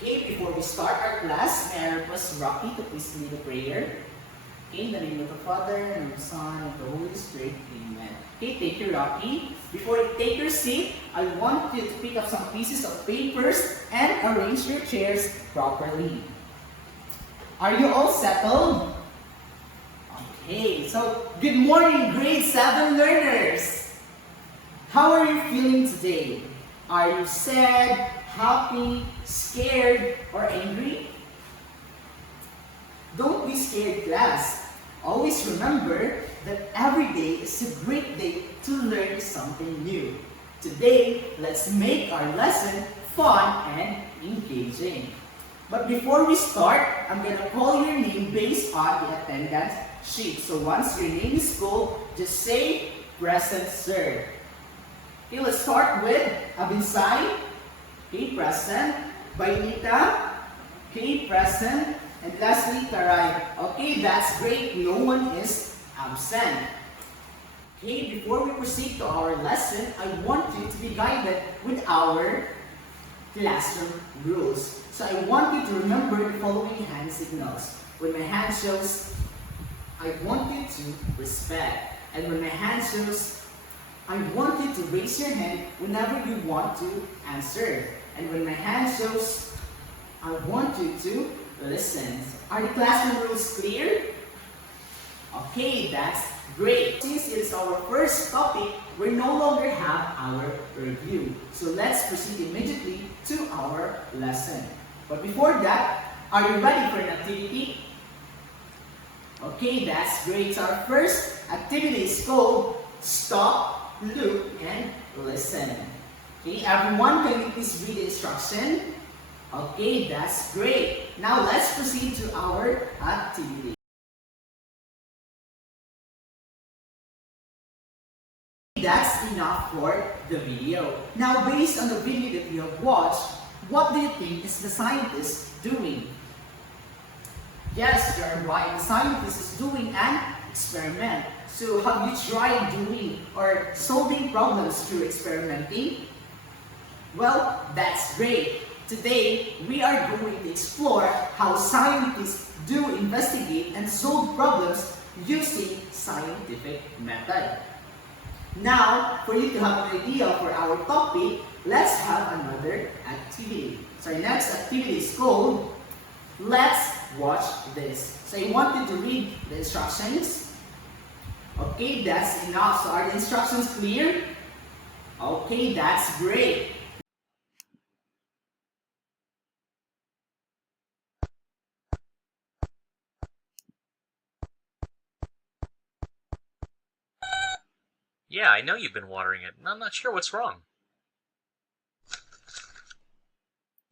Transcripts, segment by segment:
Okay, before we start our class, may I request Rocky to please lead a prayer. Okay, in the name of the Father, and of the Son, and of the Holy Spirit, Amen. Okay, take your Rocky. Before you take your seat, I want you to pick up some pieces of papers and arrange your chairs properly. Are you all settled? Okay, so good morning, grade 7 learners. How are you feeling today? Are you sad, happy, scared, or angry? Don't be scared, class. Always remember that every day is a great day to learn something new. Today, let's make our lesson fun and engaging. But before we start, I'm going to call your name based on the attendance sheet. So once your name is called, just say, "Present, sir." Okay, let's start with Abinsay. Okay, present. Baynita. Okay, present. And lastly, Taray. Okay, that's great. No one is absent. Okay, before we proceed to our lesson, I want you to be guided with our classroom rules. So I want you to remember the following hand signals. When my hand shows, I want you to respect. And when my hand shows, I want you to raise your hand whenever you want to answer. And when my hand shows, I want you to listen. Are the classroom rules clear? Okay, that's great. Since it is our first topic, we no longer have our review. So let's proceed immediately to our lesson. But before that, are you ready for an activity? Okay, that's great. So our first activity is called Stop, Look, and Listen. Okay, everyone, can you please read the instruction? Okay, that's great. Now let's proceed to our activity. That's enough for the video. Now, based on the video that you have watched, what do you think is the scientist doing? Yes, you're right. The scientist is doing an experiment. So, have you tried doing or solving problems through experimenting? Well, that's great. Today, we are going to explore how scientists do investigate and solve problems using scientific method. Now, for you to have an idea for our topic, let's have another activity. So our next activity is called Let's Watch This. So I want you to read the instructions. Okay, that's enough. So are the instructions clear? Okay, that's great. Yeah, I know you've been watering it, and I'm not sure what's wrong.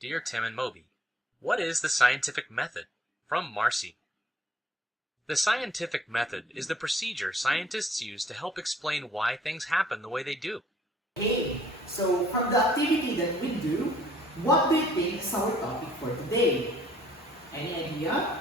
Dear Tim and Moby, what is the scientific method? From Marcy. The scientific method is the procedure scientists use to help explain why things happen the way they do. Okay, so from the activity that we do, what do you think is our topic for today? Any idea?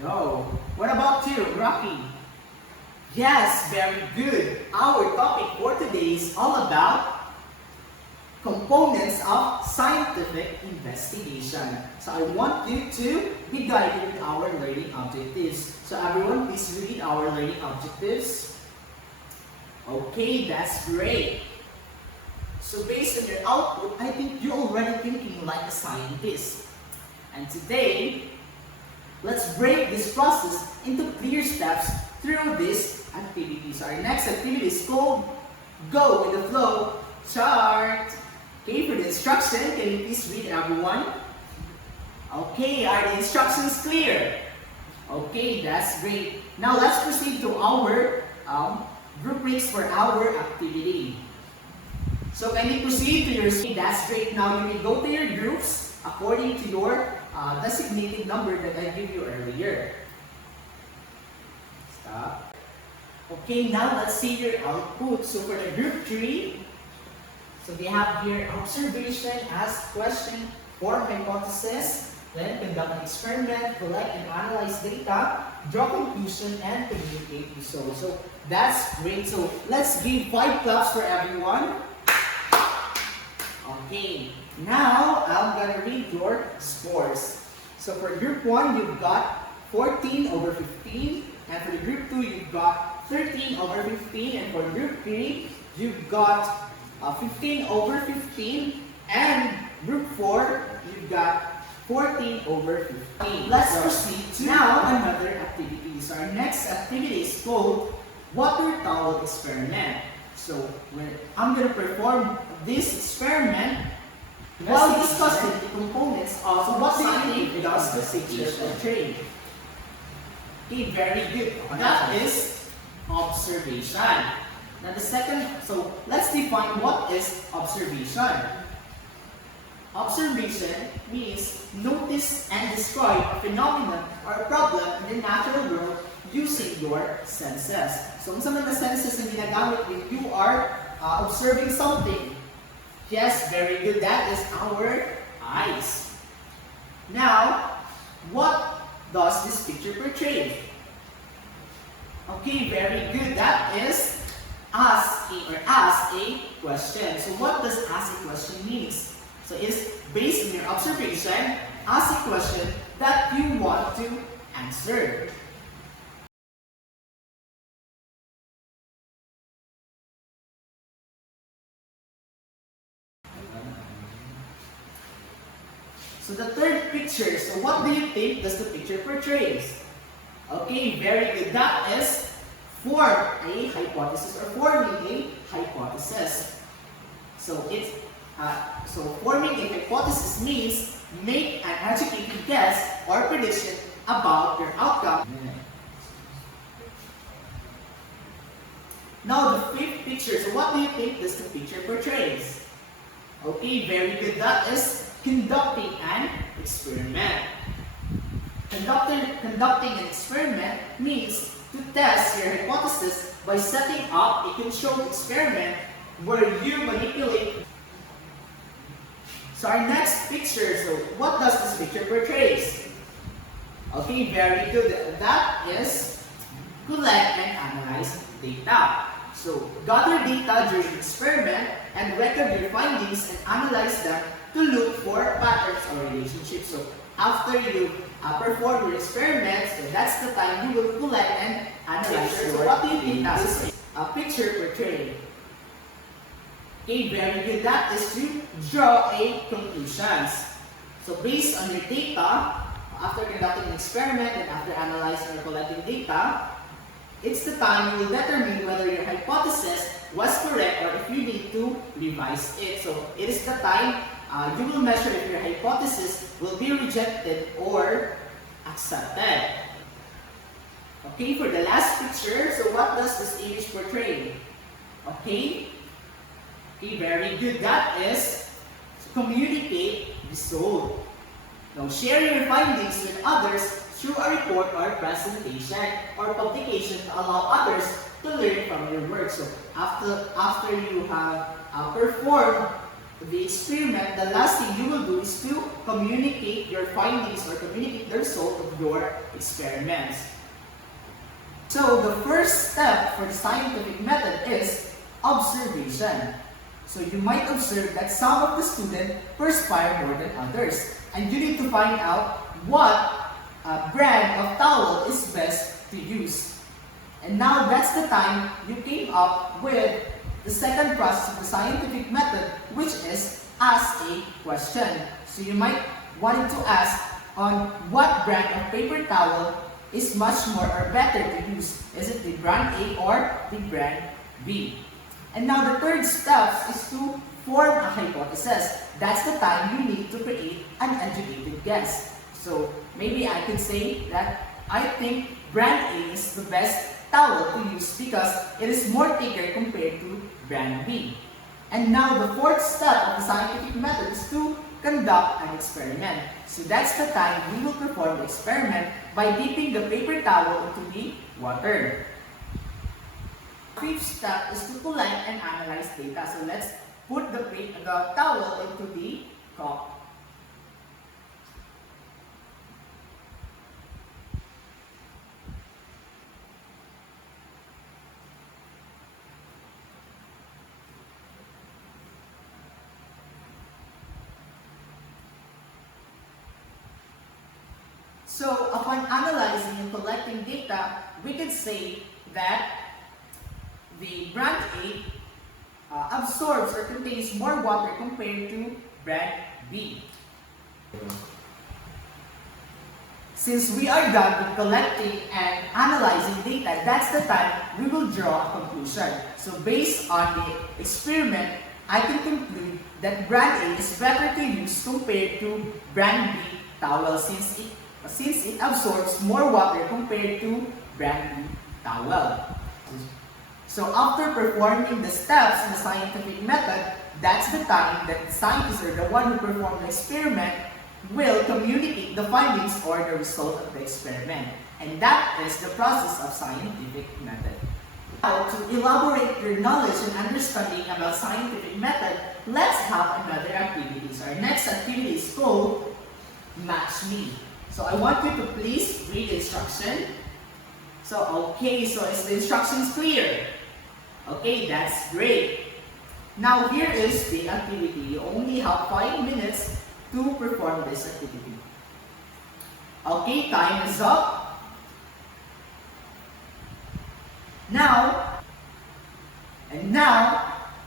No. What about you, Rocky? Yes, very good. Our topic for today is all about components of scientific investigation. So I want you to be guided with our learning objectives. So everyone, please read our learning objectives. Okay, that's great. So based on your output, I think you're already thinking like a scientist. And today, let's break this process into clear steps through this activity. So our next activity is called Go with the Flow Chart. Okay, for the instruction, can you please read everyone? Okay, are the instructions clear? Okay, that's great. Now let's proceed to our rubrics for our activity. So can you proceed to your seat? That's great. Now you will go to your groups according to your designated number that I gave you earlier. Stop. Okay, now let's see your output. So for the group 3, so they have here observation, ask question, form hypothesis, then conduct an experiment, collect and analyze data, draw conclusion, and communicate results. So that's great. So let's give 5 claps for everyone. Okay, now I'm gonna read your scores. So for group 1, you've got 14 over 15. And for the group 2, you've got 13 over 15. And for group 3, you've got 15 over 15. And group 4, you've got 14 over 15. Let's proceed to now another activity. So our next activity is called water towel experiment. So I'm going to perform this experiment while discussing the components of what do you think does the picture portray. Okay, very good. That is observation. Now the second, so let's define what is observation. Observation means notice and describe a phenomenon or a problem in the natural world using your senses. So kung saan man na senses na ginagamit when you are observing something. Yes, very good. That is our eyes. Now, what does this picture portray? Okay, very good. That is ask a question. So what does ask a question means? So it's based on your observation, ask a question that you want to answer. So the third picture, so what do you think does the picture portrays? Okay, very good. That is form a hypothesis or forming a hypothesis. So it's forming a hypothesis means make an educated guess or prediction about your outcome. Now the fifth picture, so what do you think does the picture portrays? Okay, very good. That is conducting an experiment. Conducting an experiment means to test your hypothesis by setting up a controlled experiment where you manipulate. So our next picture, so what does this picture portrays? Okay, very good. That is collect and analyze data. So gather data during the experiment and record your findings and analyze them to look for patterns or relationships. So after you perform your experiments, so that's the time you will collect and analyze. So what do you think is a picture portraying? Okay, very good. That is to draw a conclusions. So based on your data, after conducting an experiment and after analyzing or collecting data, it's the time you will determine whether your hypothesis was correct or if you need to revise it. So it is the time you will measure if your hypothesis will be rejected or accepted. Okay, for the last picture, so what does this image portray? Okay, very good. That is communicate result. Now, share your findings with others through a report or presentation or publication to allow others to learn from your work. So, after you have performed the experiment, the last thing you will do is to communicate your findings or communicate the result of your experiments. So, the first step for the scientific method is observation. So you might observe that some of the students perspire more than others. And you need to find out what brand of towel is best to use. And now that's the time you came up with the second process of the scientific method, which is ask a question. So you might want to ask on what brand of paper towel is much more or better to use. Is it the brand A or the brand B? And now the third step is to form a hypothesis. That's the time you need to create an educated guess. So maybe I could say that I think brand A is the best towel to use because it is more thicker compared to brand B. And now the fourth step of the scientific method is to conduct an experiment. So that's the time we will perform the experiment by dipping the paper towel into the water. Fifth step is to collect and analyze data. So let's put the towel into the cup. So upon analyzing and collecting data, we could say that the brand A absorbs or contains more water compared to brand B. Since we are done with collecting and analyzing data, that's the time we will draw a conclusion. So based on the experiment, I can conclude that brand A is better to use compared to brand B towel since it absorbs more water compared to brand B towel. So after performing the steps in the scientific method, that's the time that the scientist or the one who performed the experiment will communicate the findings or the result of the experiment. And that is the process of scientific method. Now, to elaborate your knowledge and understanding about scientific method, let's have another activity. So our next activity is called Match Me. So I want you to please read the instruction. So is the instructions clear? Okay, that's great. Now here is the activity. You only have 5 minutes to perform this activity. Okay, time is up. Now,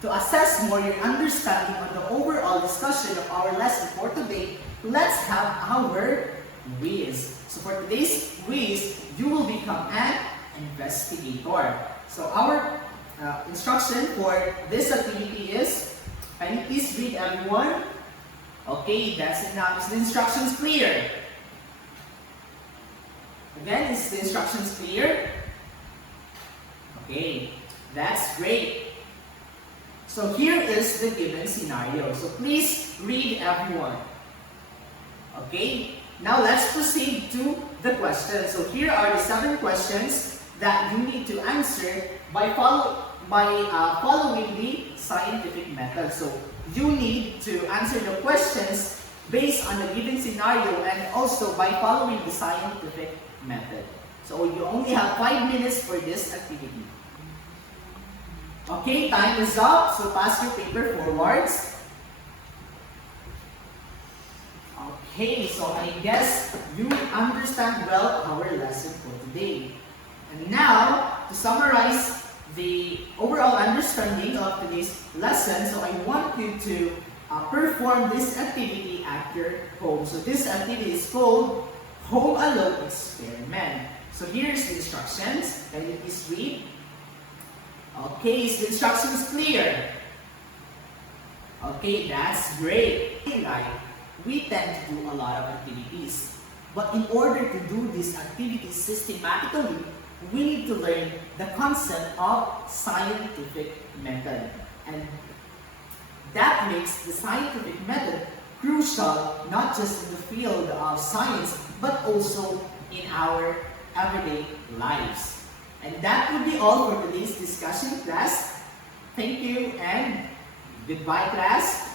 to assess more your understanding on the overall discussion of our lesson for today, let's have our quiz. So for today's quiz, you will become an investigator. So our instruction for this activity is, can you please read everyone? Okay, that's enough. Is the instructions clear? Again, is the instructions clear? Okay, that's great. So here is the given scenario. So please read everyone. Okay, now let's proceed to the questions. So here are the 7 questions that you need to answer by following the scientific method. So you need to answer the questions based on the given scenario and also by following the scientific method. So you only have 5 minutes for this activity. Okay, time is up. So pass your paper forwards. Okay, so I guess you understand well our lesson for today. And now, to summarize the overall understanding of today's lesson, so I want you to perform this activity at your home. So this activity is called Home Alone Experiment. So here's the instructions. Can you please read? Okay, is the instructions clear? Okay, that's great. In life, we tend to do a lot of activities. But in order to do these activities systematically, we need to learn the concept of scientific method. And that makes the scientific method crucial not just in the field of science, but also in our everyday lives. And that would be all for today's discussion, class. Thank you and goodbye, class.